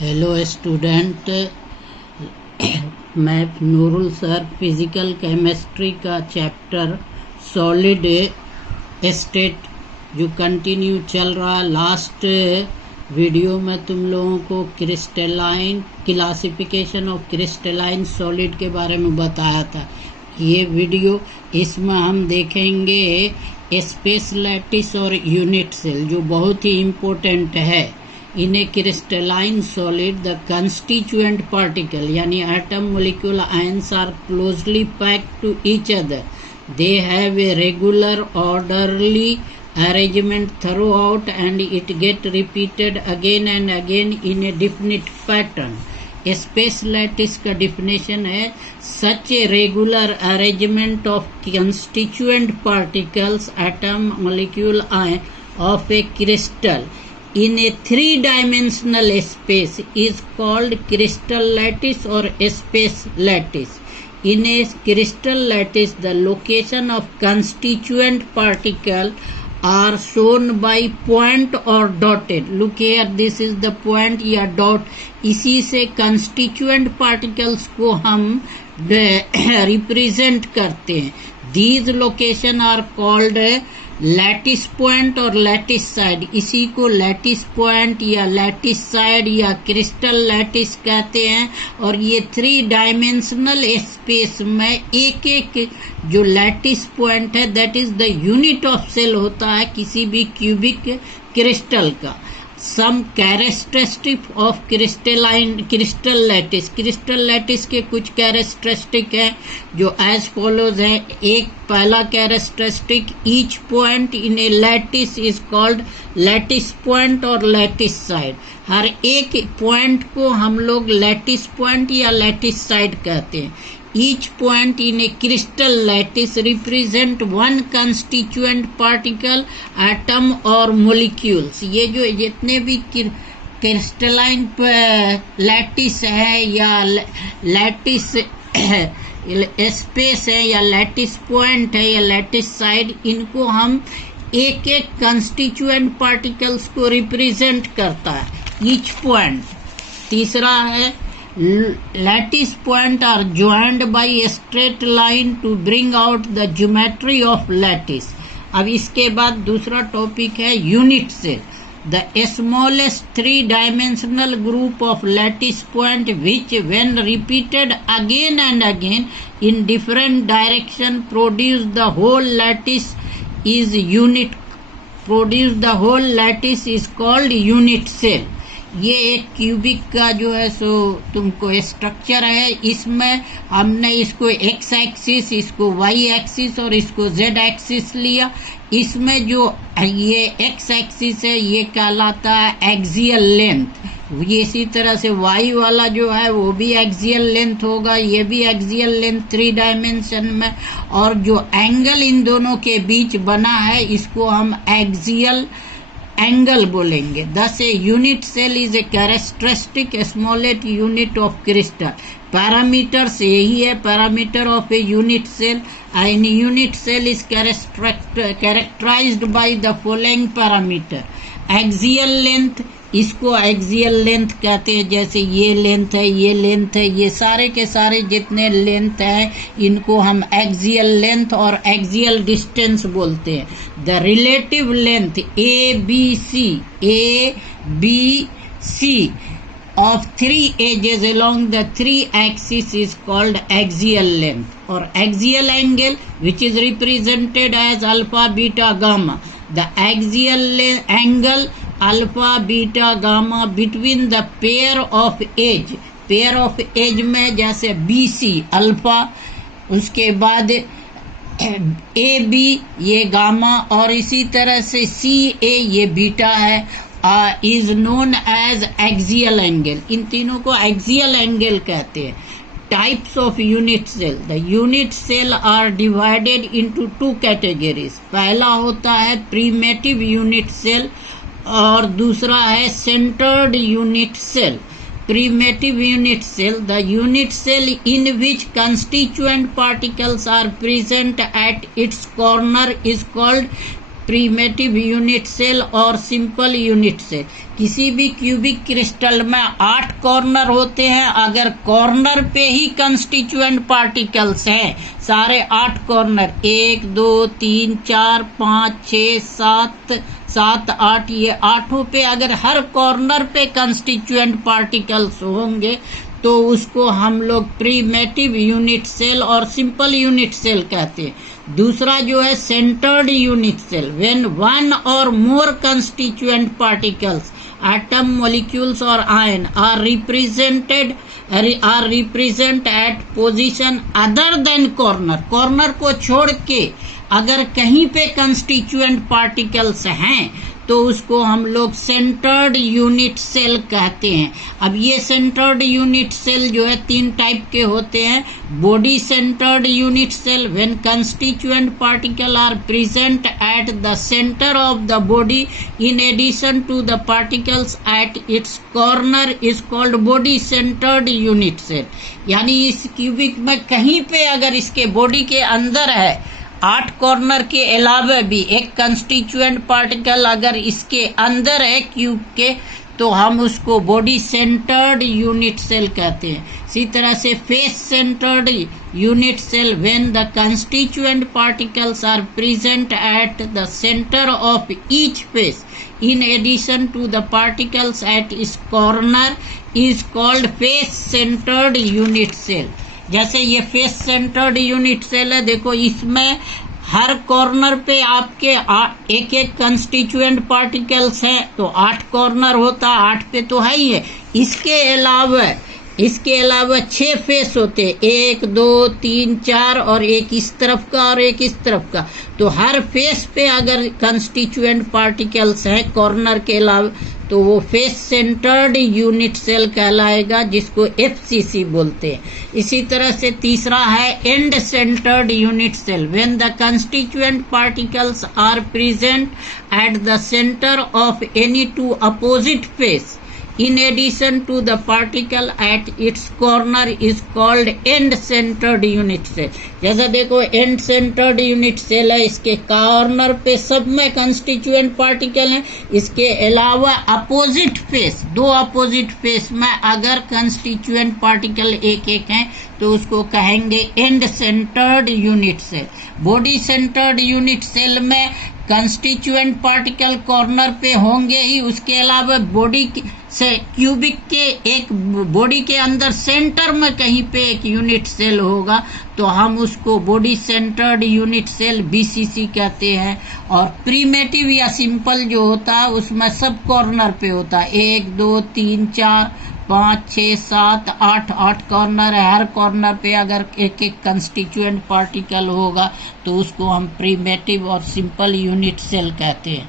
Hello student, मैं Nurul sir physical chemistry का chapter solid state जो कंटिन्यू चल रहा। लास्ट वीडियो में तुम लोगों को crystalline classification of crystalline solid के बारे में बताया था। ये वीडियो इसमें हम देखेंगे स्पेस लैटिस और यूनिट सेल, जो बहुत ही इम्पोर्टेंट है। In a crystalline solid, the constituent particle यानी atom molecule ions are closely packed to each other. They have a regular orderly arrangement throughout and it get repeated again and again in a definite pattern. Space lattice का definition है such a regular arrangement of constituent particles, atom molecule ion of a crystal in a three-dimensional space is called crystal lattice or space lattice. In a crystal lattice, the location of constituent particle are shown by point or dotted. Look here, this is the point या dot. इसी से constituent particles को हम represent करते हैं. These location are called lattice point और lattice side. इसी को लैटिस पॉइंट या लैटिस साइड या क्रिस्टल लैटिस कहते हैं। और ये थ्री डायमेंशनल स्पेस में एक एक जो लैटिस पॉइंट है that is the unit of cell होता है किसी भी क्यूबिक क्रिस्टल का। Some characteristic of crystal lattice. Crystal lattice के कुछ कैरेक्टरिस्टिक हैं जो एज फॉलोज है। एक पहला characteristic, each point in A lattice is called lattice point और लैटिस साइड। हर एक पॉइंट को हम लोग लैटिस पॉइंट या लैटिस साइड कहते हैं। Each point in a crystal lattice represent one constituent particle, atom or molecules. ये जो जितने भी क्रिस्टलाइन लैटिस है या लैटिस स्पेस है या लैटिस पॉइंट है या लैटिस साइड, इनको हम एक एक कंस्टिट्यूएंट पार्टिकल्स को रिप्रेजेंट करता है ईच पॉइंट। तीसरा है lattice point are joined by a straight line to bring out the geometry of lattice. अब इसके बाद दूसरा टॉपिक है unit cell. The smallest three-dimensional group of lattice point which when repeated again and again in different direction produce the whole lattice is called unit cell. ये एक cubic का जो है सो तुमको स्ट्रक्चर है। इसमें हमने इसको एक्स एक्सिस, इसको वाई एक्सिस और इसको जेड एक्सिस लिया। इसमें जो ये एक्स एक्सिस है ये कहलाता है एक्सियल लेंथ। ये इसी तरह से वाई वाला जो है वो भी एक्सियल लेंथ होगा, ये भी एक्सियल लेंथ थ्री डायमेंशन में। और जो एंगल इन दोनों के बीच बना है इसको हम एक्सियल एंगल बोलेंगे। Thus a unit cell is a characteristic smallest unit of crystal. Parameters यही है parameter of a unit cell. An unit cell is characterized by the following parameter. Axial length, इसको एक्सियल लेंथ कहते हैं। जैसे ये length है, ये length है, ये सारे के सारे जितने लेंथ है इनको हम एक्सियल लेंथ और एक्सियल डिस्टेंस बोलते हैं। The relative length A B C of three edges along the three axes is called axial length. Or axial angle which is represented as alpha, beta, gamma. The axial angle alpha, beta, gamma between the pair of edge. Pair of edge में जैसे BC alpha, उसके बाद AB ये gamma और इसी तरह से CA ये बीटा है। is known as axial angle. इन तीनों को axial angle कहते हैं। Types of unit cell. The unit cell are divided into two categories. पहला होता है primitive unit cell और दूसरा है centered unit cell. Primitive unit cell, the unit cell in which constituent particles are present at its corner is called primitive unit cell और simple unit cell. किसी भी cubic crystal में 8 corner होते हैं। अगर कॉर्नर पे ही कंस्टिट्यूएंट पार्टिकल्स हैं, सारे 8 कॉर्नर 1 2 3 4 5 6 7 8, ये 8 पे अगर हर कॉर्नर पे कंस्टिट्यूएंट पार्टिकल्स होंगे तो उसको हम लोग प्रिमिटिव यूनिट सेल और सिंपल यूनिट सेल कहते हैं। दूसरा जो है centred unit cell, when one और more constituent particles atom molecules और ion are represent at position other than corner. Corner को छोड़ के अगर कहीं पे कंस्टिट्यूएंट पार्टिकल्स हैं तो उसको हम लोग सेंटर्ड यूनिट सेल कहते हैं। अब ये सेंटर्ड यूनिट सेल जो है 3 टाइप के होते हैं। Body centred unit cell, when constituent particle are present at the centre of the body in addition to the particles at its corner is called body centred unit cell. यानी इस cubic में कहीं पे अगर इसके बॉडी के अंदर है, 8 कॉर्नर के अलावा भी एक कंस्टिट्यूएंट पार्टिकल अगर इसके अंदर है क्यूब के, तो हम उसको बॉडी सेंटर्ड यूनिट सेल कहते हैं। इसी तरह से face centred unit cell, when the constituent particles are present at the centre of each face in addition to the particles at इस corner is called face centred unit cell. जैसे ये face centred unit cell है, देखो इसमें हर corner पे आपके एक एक कंस्टिट्यूएंट पार्टिकल्स हैं, तो 8 कॉर्नर होता, 8 पे तो है ही है। इसके अलावा 6 फेस होते, 1 2 3 4 और एक इस तरफ का और एक इस तरफ का। तो हर फेस पे अगर कंस्टिट्यूएंट पार्टिकल्स हैं कॉर्नर के अलावा, तो वो फेस सेंटर्ड यूनिट सेल कहलाएगा, जिसको FCC बोलते हैं। इसी तरह से तीसरा है end centred unit cell, when the constituent particles are present at the centre of any 2 opposite face in addition to the particle at its corner is called end centered unit cell। जैसा देखो and centred unit cell है, इसके corner पे सब में constituent particle हैं। इसके अलावा अपोजिट फेस, 2 अपोजिट फेस में अगर कंस्टिट्यूएंट पार्टिकल एक एक हैं तो उसको कहेंगे end centred unit cell. Body centred unit cell में कंस्टिट्यूएंट पार्टिकल कॉर्नर पे होंगे ही, उसके अलावा बॉडी से क्यूबिक के एक बॉडी के अंदर सेंटर में कहीं पे एक यूनिट सेल होगा, तो हम उसको body centred unit cell BCC कहते हैं। और प्रिमिटिव या सिंपल जो होता है उसमें सब कॉर्नर पे होता है, 1 2 3 4 5 6 7 8 कॉर्नर है। हर कॉर्नर पे अगर एक एक कंस्टिट्यूएंट पार्टिकल होगा तो उसको हम प्रिमिटिव और सिंपल यूनिट सेल कहते हैं।